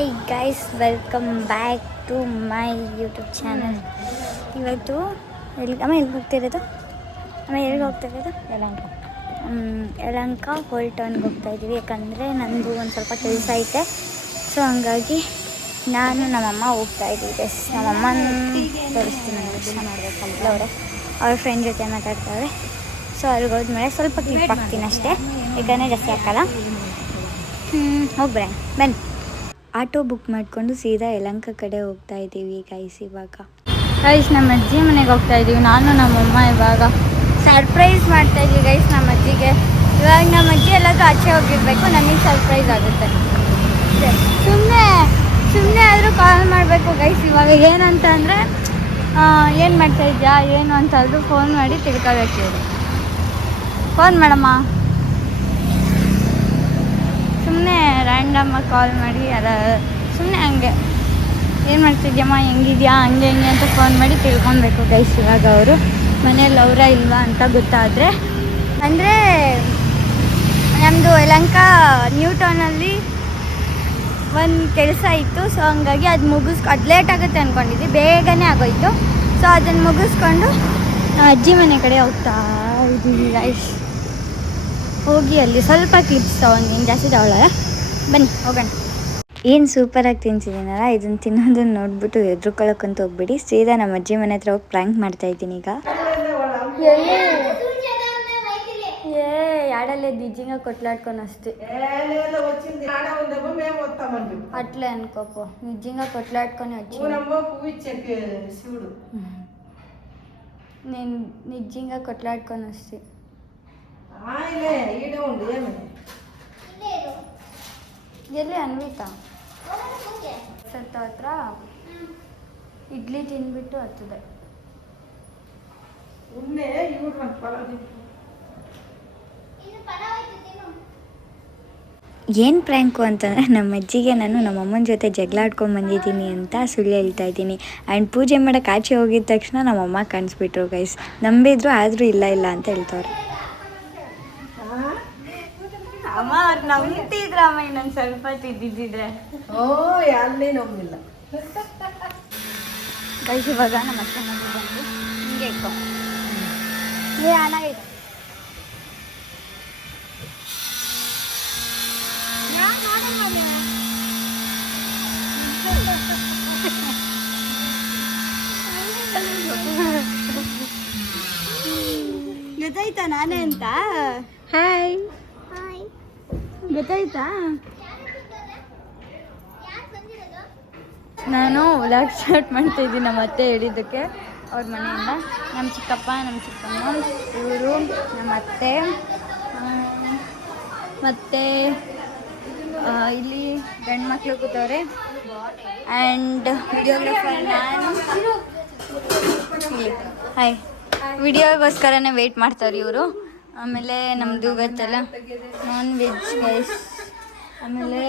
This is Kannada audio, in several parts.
Hey guys, welcome back to my YouTube channel. ಇವತ್ತು ಎಲ್ಲಿಗೆ ಹೋಗ್ತಿರೋದು? ಎಲ್ಲಿಗೆ ಹೋಗ್ತಿರೋದು? ಯಲಹಂಕ ಹೋಲ್ ಟೌನ್ಗೆ ಹೋಗ್ತಾ ಇದ್ದೀವಿ. ಯಾಕಂದರೆ ನಂದು ಒಂದು ಸ್ವಲ್ಪ ಕೆಲಸ ಐತೆ. ಸೊ ಹಂಗಾಗಿ ನಾನು ನಮ್ಮಮ್ಮ ಹೋಗ್ತಾ ಇದ್ದೀವಿ. ನಮ್ಮಮ್ಮನ ತೋರಿಸ್ತೀನಿ. ನನಗೆ ಇಷ್ಟ ಮಾಡಬೇಕಲ್ಲ ಅವ್ರ ಫ್ರೆಂಡ್ ಜೊತೆ ಮಾತಾಡ್ತಾವ್ರೆ. ಸೊ ಅವ್ರಿಗೆ ಹೋದ್ಮೇಲೆ ಸ್ವಲ್ಪ ಕ್ಲಿಪ್ ಹಾಕ್ತೀನಿ ಅಷ್ಟೇ, ಯಾಕಂದರೆ ಜಾಸ್ತಿ ಹಾಕಲ್ಲ. ಹೋಗ್ಬೇಡ ಬನ್ನಿ. ಆಟೋ ಬುಕ್ ಮಾಡಿಕೊಂಡು ಸೀದಾ ಯಲಹಂಕ ಕಡೆ ಹೋಗ್ತಾ ಇದ್ದೀವಿ ಗೈಸ್. ಇವಾಗ ನಮ್ಮ ಅಜ್ಜಿ ಮನೆಗೆ ಹೋಗ್ತಾ ಇದ್ದೀವಿ. ನಾನು ನಮ್ಮಮ್ಮ ಇವಾಗ ಸರ್ಪ್ರೈಸ್ ಮಾಡ್ತಾ ಇದ್ದೀವಿ ಗೈಸ್ ನಮ್ಮ ಅಜ್ಜಿಗೆ. ಇವಾಗ ನಮ್ಮ ಅಜ್ಜಿ ಎಲ್ಲಾದರೂ ಆಚೆ ಹೋಗಿರ್ಬೇಕು, ನಮಗೆ ಸರ್ಪ್ರೈಸ್ ಆಗುತ್ತೆ. ಸುಮ್ಮನೆ ಆದರೂ ಕಾಲ್ ಮಾಡಬೇಕು ಗೈಸ್. ಇವಾಗ ಏನಂತ ಅಂದರೆ ಏನು ಮಾಡ್ತಾಯಿದ್ಯಾ ಏನು ಅಂತಂದು ಫೋನ್ ಮಾಡಿ ತಿಳ್ಕೊಬೇಕು. ಫೋನ್ ಮಾಡಮ್ಮ, ಸುಮ್ಮನೆ ರ್ಯಾಂಡಮಾಗಿ ಕಾಲ್ ಮಾಡಿ ಸುಮ್ಮನೆ ಹಂಗೆ ಏನು ಮಾಡ್ತಿದ್ಯಮ್ಮ, ಹೆಂಗಿದ್ಯಾ, ಹಂಗೆ ಅಂತ ಫೋನ್ ಮಾಡಿ ತಿಳ್ಕೊಬೇಕು ಗೈಸ್. ಇವಾಗ ಅವರು ಮನೇಲಿ ಅವರ ಇಲ್ವಾ ಅಂತ ಗೊತ್ತಾದರೆ, ಅಂದರೆ ನಮ್ಮದು ಯಲಹಂಕ ನ್ಯೂ ಟೌನಲ್ಲಿ ಒಂದು ಕೆಲಸ ಇತ್ತು. ಸೊ ಹಂಗಾಗಿ ಅದು ಲೇಟ್ ಆಗುತ್ತೆ ಅಂದ್ಕೊಂಡಿದ್ವಿ, ಬೇಗನೆ ಆಗೋಯ್ತು. ಸೊ ಅದನ್ನು ಮುಗಿಸ್ಕೊಂಡು ಅಜ್ಜಿ ಮನೆ ಕಡೆ ಹೋಗ್ತಾ ಇದ್ದೀವಿ ಗೈಸ್. ಹೋಗಿ ಅಲ್ಲಿ ಸ್ವಲ್ಪ ಕ್ಲಿಪ್ಸ್ ತೊಗೊಂಡಿನಿ, ಜಾಸ್ತಿ ತಗೊಳ್ಳಲ್ಲ. ಬನ್ನಿ ಹೋಗೋಣ. ಏನು ಸೂಪರಾಗಿ ತಿಂತಿದ್ದೀನಲ್ಲ, ಇದನ್ನು ತಿನ್ನೋದನ್ನು ನೋಡ್ಬಿಟ್ಟು ಎದ್ರುಕೊಳ್ಳೋಕ್ಕಂತ ಹೋಗ್ಬಿಡಿ. ಸೀದಾ ನಮ್ಮ ಅಜ್ಜಿ ಮನೆ ಹತ್ರ ಹೋಗಿ ಪ್ರ್ಯಾಂಕ್ ಮಾಡ್ತಾಯಿದ್ದೀನಿ ಈಗ. ಯಾಡಲ್ಲೇ ದಿಜ್ಜಿಂಗ ಕೊಟ್ಲಾಡ್ಕೊಂಡು ಅಷ್ಟೇ ಅಟ್ಲೆ ಅನ್ಕೋಪು ನಿಜ್ಜಿಂಗ కొట్లాడుకొని వచ్చి నేను నిజ్జింగా కొట్లాడుకొని వస్తే ಎಲ್ಲಿ ಅನ್ವಿತಾ ಸತ್ತ ಹತ್ರ ಇಡ್ಲಿ ತಿಂದ್ಬಿಟ್ಟು ಹತ್ತದೆ. ಏನು ಪ್ರ್ಯಾಂಕು ಅಂತಂದರೆ ನಮ್ಮ ಅಜ್ಜಿಗೆ ನಾನು ನಮ್ಮಮ್ಮನ ಜೊತೆ ಜಗಳ ಆಡ್ಕೊಂಡು ಬಂದಿದ್ದೀನಿ ಅಂತ ಸುಳ್ಳು ಹೇಳ್ತಾ ಇದ್ದೀನಿ. ಆ್ಯಂಡ್ ಪೂಜೆ ಮಾಡೋಕ್ಕೆ ಆಚೆ ಹೋಗಿದ ತಕ್ಷಣ ನಮ್ಮಮ್ಮ ಕಾಣಿಸ್ಬಿಟ್ರು ಗೈಸ್. ನಂಬಿದ್ರು ಆದರೂ ಇಲ್ಲ ಅಂತ ಹೇಳ್ತವ್ರೆ. ಅಮ್ಮ ಅವ್ರು ನಂಬ್ತಿದ್ರಮ್ಮ, ಇನ್ನೊಂದು ಸ್ವಲ್ಪ ತಿದ್ದಿದ್ದಿದ್ರೆ. ಅಲ್ಲಿ ನಂಬಿಲ್ಲ ಗೈಸ್. ಇವಾಗ ನಮ್ಮ ಅಕ್ಕ ಮನೆ ಬಂದು ಹಿಂಗೆ ಇಕ್ಕೋ ಅನಾಗೈತೆ. ಗೊತ್ತಾಯ್ತಾ ನಾನೇ ಅಂತ? ಹಾಯ್, ಗೊತ್ತಾಯ್ತಾ? ನಾನು ವ್ಲಾಗ್ ಸ್ಟಾರ್ಟ್ ಮಾಡ್ತಾ ಇದ್ದೀನಿ ನಮ್ಮ ಅತ್ತೆ ಹೇಳಿದ್ದಕ್ಕೆ. ಅವ್ರ ಮನೆಯಿಂದ ನಮ್ಮ ಚಿಕ್ಕಪ್ಪ, ನಮ್ಮ ಚಿಕ್ಕಮ್ಮ, ಇವರು ನಮ್ಮ ಅತ್ತೆ, ಮತ್ತು ಇಲ್ಲಿ ಗಂಡು ಮಕ್ಕಳು ಕೂತವ್ರೆ. ಆ್ಯಂಡ್ ವಿಡಿಯೋಗ್ರಾಫರ್ ನಾನು. ಹಾಯ್, ವಿಡಿಯೋಗೋಸ್ಕರನೇ ವೆಯ್ಟ್ ಮಾಡ್ತಾರೆ ಇವರು. ಆಮೇಲೆ ನಮ್ಮದು ಗೊತ್ತಲ್ಲ ನಾನ್ ವೆಜ್ ಗೈಸ್. ಆಮೇಲೆ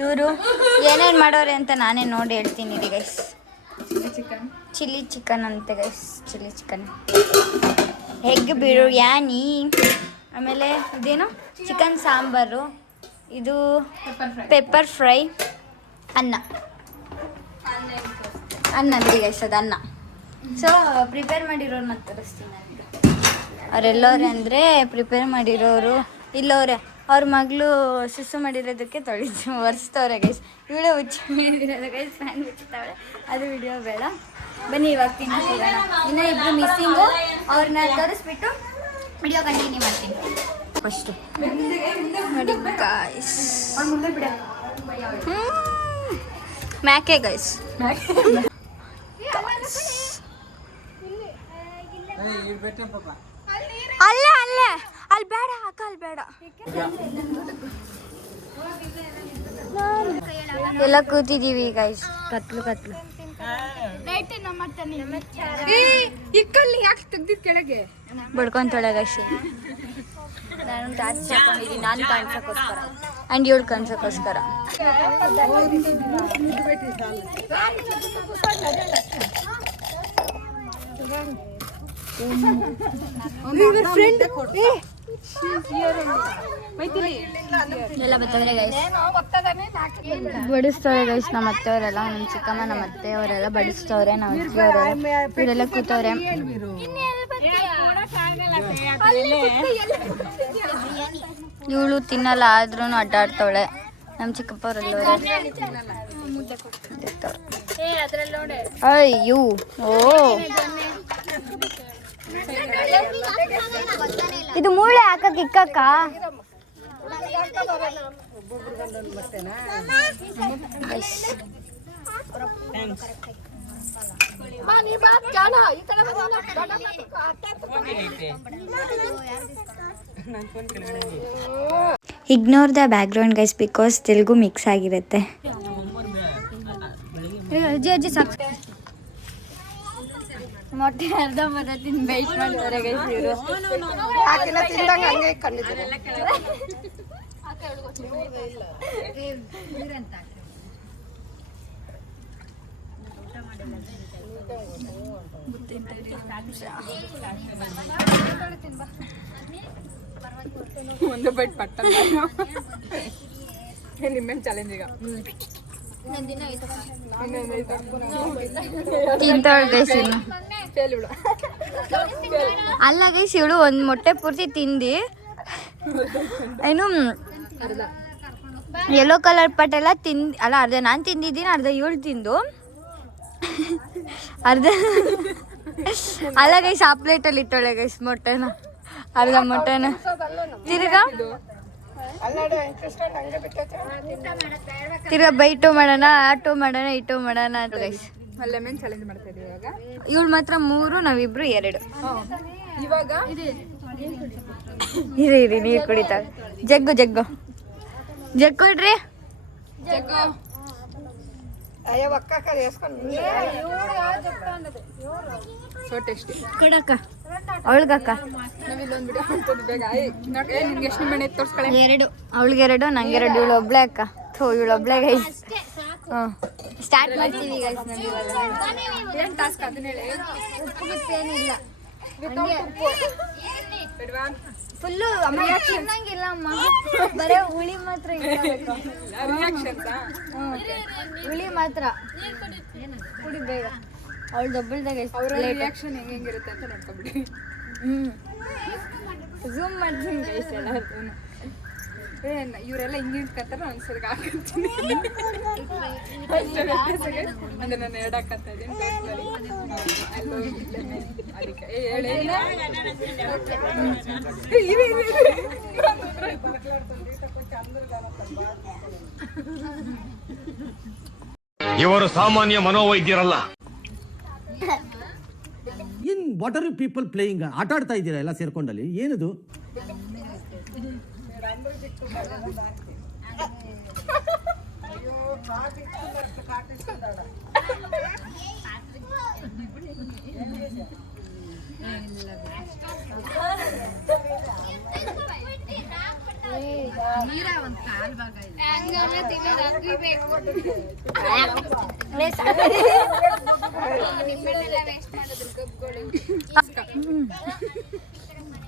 ಇವರು ಏನೇನು ಮಾಡೋರೆ ಅಂತ ನಾನೇ ನೋಡಿ ಹೇಳ್ತೀನಿ ರೀ ಗೈಸ್. ಚಿಲ್ಲಿ ಚಿಕನ್ ಅಂತೆ guys, chilli chicken, egg biryani, ಆಮೇಲೆ ಇದೇನು ಚಿಕನ್ ಸಾಂಬಾರು, ಇದು ಪೆಪ್ಪರ್ ಫ್ರೈ, ಅನ್ನ ಬಿಡಿ ಗೈಸ್, ಅದು ಅನ್ನ. ಸೊ ಪ್ರಿಪೇರ್ ಮಾಡಿರೋರನ್ನ ತೋರಿಸ್ತೀನಿ ನನಗೆ. ಅವರೆಲ್ಲವ್ರೆ ಅಂದರೆ ಪ್ರಿಪೇರ್ ಮಾಡಿರೋರು ಇಲ್ಲವ್ರೆ. ಅವ್ರ ಮಗಳು ಸುಸು ಮಾಡಿರೋದಕ್ಕೆ ಒರೆಸ್ತವ್ರೆ ಗೈಸ್. ಇವಳು ಹುಚ್ಚಿ ಮಾಡಿರೋದು ಗೈಸ್, ಫ್ಯಾನ್ ಹುಚ್ಚುತ್ತಾವಳೆ. ಅದು ವಿಡಿಯೋ ಬೇಡ, ಬನ್ನಿ ಇವಾಗ ತಿನ್ನೋಣ. ಇನ್ನೂ ಇಬ್ಬರು ಮಿಸ್ಸಿಂಗು, ಅವ್ರನ್ನ ತೋರಿಸ್ಬಿಟ್ಟು ವಿಡಿಯೋ ಕಂಟಿನ್ಯೂ ಮಾಡ್ತೀನಿ. ಫಸ್ಟು ನೋಡಿ ಗೈಸ್, ಮ್ಯಾಕೆ ಗೈಸ್, ಅಲ್ಲೇ ಅಲ್ಲಿ ಬೇಡ ಅಕ್ಕ, ಅಲ್ಲಿ ಬೇಡ. ಎಲ್ಲ ಕೂತಿದ್ದೀವಿ ಗೈಸ್. ಕತ್ಲು ಬಡ್ಕೊಂತಾಳೆ ಗೈಸ್. ನಾನು ಟಾರ್ಚ್ ಹಾಕೊಂಡಿದ್ದೀನಿ, ನಾನು ಕಾಣಿಸೋಕ್ಕೋಸ್ಕರ ಆ್ಯಂಡ್ ಇವಳು ಕಾಣಿಸೋಕ್ಕೋಸ್ಕರ. ಎಲ್ಲ ಬರ್ತಾರೆ ಗೈಸ್, ಬಡಿಸ್ತವ್ರೆ ಗೈಸ್. ನಮ್ಮ ಅತ್ತೆಯವರೆಲ್ಲ, ನಮ್ಮ ಚಿಕ್ಕಮ್ಮ, ನಮ್ಮ ಅತ್ತೆಯವರೆಲ್ಲ ಬಡಿಸ್ತವ್ರೆ. ನಮ್ಮ ಅಜ್ಜಿಯವರೆಲ್ಲ ಇವರೆಲ್ಲ ಕೂತವ್ರೆ. ಇವಳು ತಿನ್ನಲ್ಲ ಆದ್ರೂ ಅಡ್ಡಾಡ್ತಾವಳೆ. ನಮ್ಮ ಚಿಕ್ಕಪ್ಪವರೆಲ್ಲ ಅಯ್ಯೋ ಓ ಇದು ಮೂಳೆ ಹಾಕಕ್ ಇಕ್ಕಕ್ಕ. Ignore the background guys, because Telugu mix ಆಗಿರುತ್ತೆ. ಅಜ್ಜಿ ಅಜ್ಜಿ ಸಾಕು. ಮೊಟ್ಟೆ ಅರ್ಧ ಬರತ್ತಿನ ಬೈಟ್ ಮಾಡ್ತಾರೆ ಗೈಸ್ ಇವರು. ಒಂದು ಬೈಟ್ ಪಟ್ಟ ನಿಮ್ಮೇಲೆ ಚಾಲೆಂಜ್ ಈಗ ತಿಂತಾಳೆ ಗೈಸ್ ಇನ್ನು. ಅಲ್ಲ ಗೈಸ್, ಇವಳು ಒಂದು ಮೊಟ್ಟೆ ಪೂರ್ತಿ ತಿಂದು ಏನು ಯೆಲ್ಲೋ ಕಲರ್ ಪಟ್ಟೆಲ್ಲ ತಿಂದು, ಅಲ್ಲ ಅರ್ಧ ನಾನು ತಿಂದಿದ್ದೀನಿ, ಅರ್ಧ ಇವಳು ತಿಂದು ಅರ್ಧ ಅಲ್ಲ ಗೈಸ್ ಆ ಪ್ಲೇಟಲ್ಲಿ ಇಟ್ಟೋಳೆ ಗೈಸ್ ಮೊಟ್ಟೆನ, ಅರ್ಧ ಮೊಟ್ಟೆನ. ತಿರ್ಗಾ ಬೈಟು ಮಾಡೋಣ, ಆಟೋ ಮಾಡೋಣ, ಇಟೋ ಮಾಡೋಣ ಅಂತ ಗೈಸ್. ಲೆಮನ್ ಚಾಲೆಂಜ್ ಮಾಡ್ತಾ ಇದೀವಿ ಇವಾಗ. ಇವಳು ಮಾತ್ರ 3, ನಾವಿಬ್ರು 2. ಇವಾಗ ಇರಿ ನೀರು ಕುಡಿತಾಳೆ. ಜಗ್ಗು ಜಗ್ಗು ಜಗ್ ಕೊಡ್ರಿ. ಸೊ ಟೇಸ್ಟಿ ಕೊಡಕ್ಕ ಅವಳಿಗಕ್ಕ. ನಿಮ್ಗೆ ಎಷ್ಟು ನಿಂಬೆ ತೋರಿಸ್ಕೊಳ್ಳಿ. 2 ಅವಳಿಗೆ 2 ನಂಗೆ 2. ಇವಳು ಒಬ್ಳೆ ಅಕ್ಕ. ಇವಳು ಒಬ್ಳೆ ಗೈಸ್. ಸ್ಟಾರ್ಟ್ ಮಾಡ್ತೀವಿ ಗೈಸ್. ಏನು ಟಾಸ್ಕ್ ಅದನ್ನ ಹೇಳಿ. ಏನಿಲ್ಲ ಫುಲ್ಲು ತಿನ್ನಂಗಿಲ್ಲ ಅಮ್ಮ, ಬರೇ ಹುಳಿ ಮಾತ್ರ ಇರಬೇಕು. ಹುಳಿ ಮಾತ್ರ ಕುಡಿ ಬೇಗ. ಅವಳು ಡಬ್ಬಲ್ದಾಗ ಅವ್ರ ರಿಯಾಕ್ಷನ್ ಹೆಂಗಿರುತ್ತೆ ಅಂತ ನೋಡ್ಕೊಂಬಿಡಿ. ಝೂಮ್ ಮಾಡ್ತೀನಿ ಗೈಸ್ ಎಲ್ಲರೂ. ಇವರೆಲ್ಲ ಹಿಂಗೆ ಇಟ್ಕೊತಾರೆ, ಅನ್ಸೋದಕ್ಕೆ ಹಾಕಂತೀನಿ ಅಂದ್ರೆ ನಾನು ಎರಡು ಹಾಕಂತ ಇದ್ದೀನಿ. ಅದಕ್ಕೆ ಹೇಳಿ ಇವರು ಸಾಮಾನ್ಯ ಮನೋವೈದ್ಯರಲ್ಲ. ಏನ್ what are you people playing? ಆಟ ಆಡ್ತಾ ಇದ್ದೀರಾ ಎಲ್ಲ ಸೇರ್ಕೊಂಡಲ್ಲಿ? ಏನದು?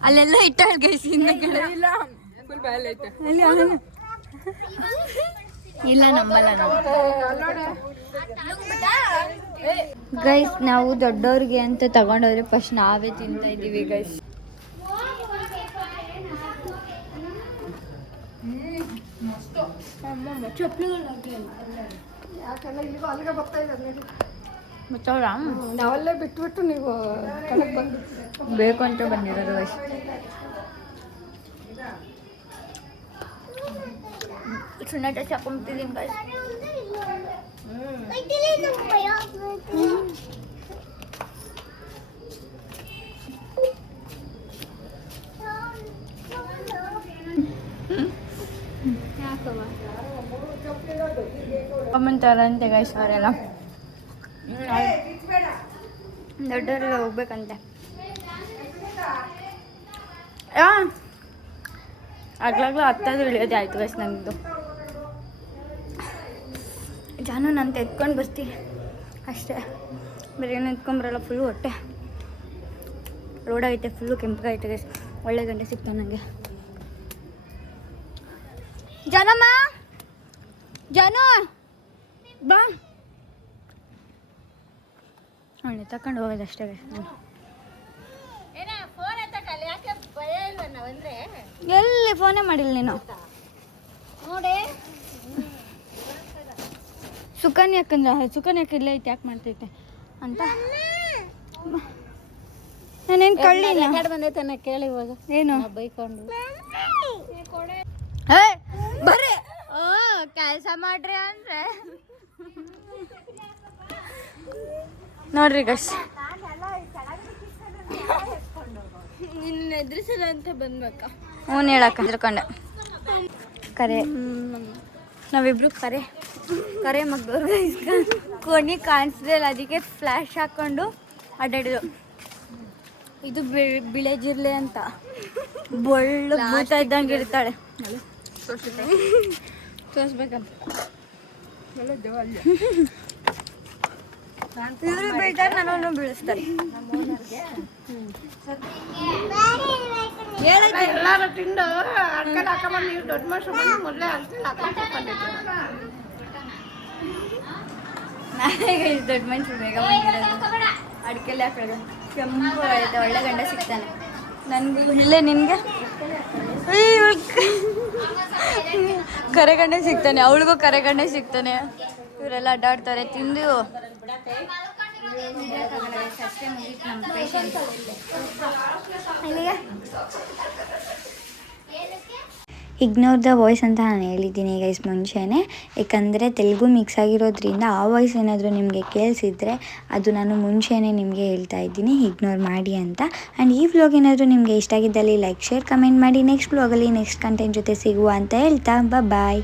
ಅಲ್ಲೆಲ್ಲ ಇಟ್ಟಾಳ ಗೈಸ್ ಹಿಂದಗಡೆ. ಇಲ್ಲ ಫುಲ್ ಬಾಯಲ್ ಐತೆ. ಇಲ್ಲ ನಂಬಲ್ಲ ನಾವು ಗೈಸ್. ನಾವು ದೊಡ್ಡವ್ರಿಗೆ ಅಂತ ತಗೊಂಡೋದ್ರೆ ಫಸ್ಟ್ ನಾವೇ ತಿಂತಾ ಇದೀವಿ ಗೈಸ್. ಮತ್ತವ್ರ ನಾವಲ್ಲೇ ಬಿಟ್ಬಿಟ್ಟು ನೀವು ಕಣಕ್ಕೆ ಬಂದು ಬೇಕು ಅಂತ ಬಂದಿರೋದು ಗೈಸ್. ಸುಣ್ಣ ಟಚ್ ಹಾಕೊಂಬಿಟ್ಟಿದ್ದೀನಿ ಗೈಸ್. ಅಮ್ಮಂತಾರಂತೆ ಗೈಸ್ ಅವರೆಲ್ಲ. ದೊಡ್ಡವ್ರಿಗೆ ಹೋಗ್ಬೇಕಂತೆ. ಆಗ್ಲಾಗ್ಲೂ ಹತ್ತದು ಇಳಿಯೋದೇ ಆಯ್ತು ಗೈಸ್ ನಂದು. ಜಾನು ನಾನು ತೆತ್ಕೊಂಡು ಬರ್ತೀನಿ ಅಷ್ಟೇ, ಬೇರೆ ಏನು ಎತ್ಕೊಂಬರಲ್ಲ. ಫುಲ್ಲು ಹೊಟ್ಟೆ ರೋಡ್ ಐತೆ, ಫುಲ್ಲು ಕೆಂಪಗೈತೆ ಗೈಸ್. ಒಳ್ಳೆ ಗಂಟೆ ಸಿಗ್ತಾನೆ ನನಗೆ. ಜನಮ್ಮ ಜಾನು ಬಾ. ಒಳ್ಳೆ ತಕೊಂಡು ಹೋಗೋದಷ್ಟೇ. ಎಲ್ಲಿ ಫೋನೇ ಮಾಡಿಲ್ಲ ನೀನು. ಸುಕನ್ಯಾಕ ಇಲ್ಲೇ ಐತೆ ಯಾಕೆ ಮಾಡ್ತೈತೆ ಅಂತ ನಾನೇನು ಕಳ್ಳಿಲ್ಲ. ಬಂದೈತೆ ಕೇಳಿ ಇವಾಗ ಏನು ಬೈಕೊಂಡು ಬರ್ರಿ ಕೆಲಸ ಮಾಡ್ರಿ ಅಂದ್ರೆ ನೋಡ್ರಿ ಗಸ್ ನಿನ್ನ ಎದುರಿಸಿಲ್ಲ ಅಂತ ಬಂದ್ಬೇಕಾ? ಹ್ಞೂ ಹೇಳಕ್ಕ ಹೆದ್ರಕೊಂಡೆ. ಕರೆ ನಾವಿಬ್ರು ಕರೆ ಮಗ್ದವ್ರು ಕೊನೆ ಕಾಣಿಸ್ದೇ ಇಲ್ಲ, ಅದಕ್ಕೆ ಫ್ಲ್ಯಾಶ್ ಹಾಕ್ಕೊಂಡು ಅಡ್ಡಾಡಿದು. ಇದು ಬಿಳೆಜಿರ್ಲೆ ಅಂತ ಬೊಳ್ಳು ಭೂತ ಇದ್ದಂಗೆ ಇರ್ತಾಳೆ. ತೋರಿಸ್ಬೇಕಂತ ಇವರು ಬೀಳ್ತಾರೆ, ನನ್ನನ್ನು ಬೀಳಿಸ್ತಾರೆ. ಎಲ್ಲಾರು ತಿಂದು ಅಡ್ಕಲ್ ಹಾಕೊಂಬಂದು ನೀವು ದೊಡ್ಡ ಮನುಷ್ಯ ಬಂದು ಮೊದಲೇ ಅಡ್ಕಲ್ ಹಾಕೊಂಡಿದ್ರು. ನಾಳೆಗೆ ದೊಡ್ಡ ಮನುಷ್ಯರು ಬೇಗ ಬಂದಿರೋದು. ಅಡ್ಕೆಲ್ಲ ಹಾಕೋದು ಕೆಂಪು ಐತೆ, ಒಳ್ಳೆ ಗಂಡ ಸಿಗ್ತಾನೆ ನನಗೂ. ಇಲ್ಲೇ ನಿನಗೆ ಕರೆಗಂಡೆ ಸಿಗ್ತಾನೆ, ಅವಳಿಗೂ ಕರೆಗಂಡೆ ಸಿಗ್ತಾನೆ. ಇವರೆಲ್ಲ ಅಡ್ಡಾಡ್ತಾರೆ ತಿಂದು. ಇಗ್ನೋರ್ ದ ವಾಯ್ಸ್ ಅಂತ ನಾನು ಹೇಳಿದ್ದೀನಿ ಗೈಸ್ ಮುಂಚೆನೇ, ಯಾಕಂದರೆ ತೆಲುಗು ಮಿಕ್ಸ್ ಆಗಿರೋದ್ರಿಂದ ಆ ವಾಯ್ಸ್ ಏನಾದರೂ ನಿಮಗೆ ಕೇಳಿಸಿದ್ರೆ ಅದು ನಾನು ಮುಂಚೆನೇ ನಿಮಗೆ ಹೇಳ್ತಾ ಇದ್ದೀನಿ, ಇಗ್ನೋರ್ ಮಾಡಿ ಅಂತ. ಆ್ಯಂಡ್ ಈ ವ್ಲಾಗ್ ಏನಾದರೂ ನಿಮಗೆ ಇಷ್ಟ ಆಗಿದ್ದಲ್ಲಿ ಲೈಕ್, ಶೇರ್, ಕಮೆಂಟ್ ಮಾಡಿ. ನೆಕ್ಸ್ಟ್ ವ್ಲಾಗಲ್ಲಿ ನೆಕ್ಸ್ಟ್ ಕಂಟೆಂಟ್ ಜೊತೆ ಸಿಗುವ ಅಂತ ಹೇಳ್ತಾ ಬಾಯ್.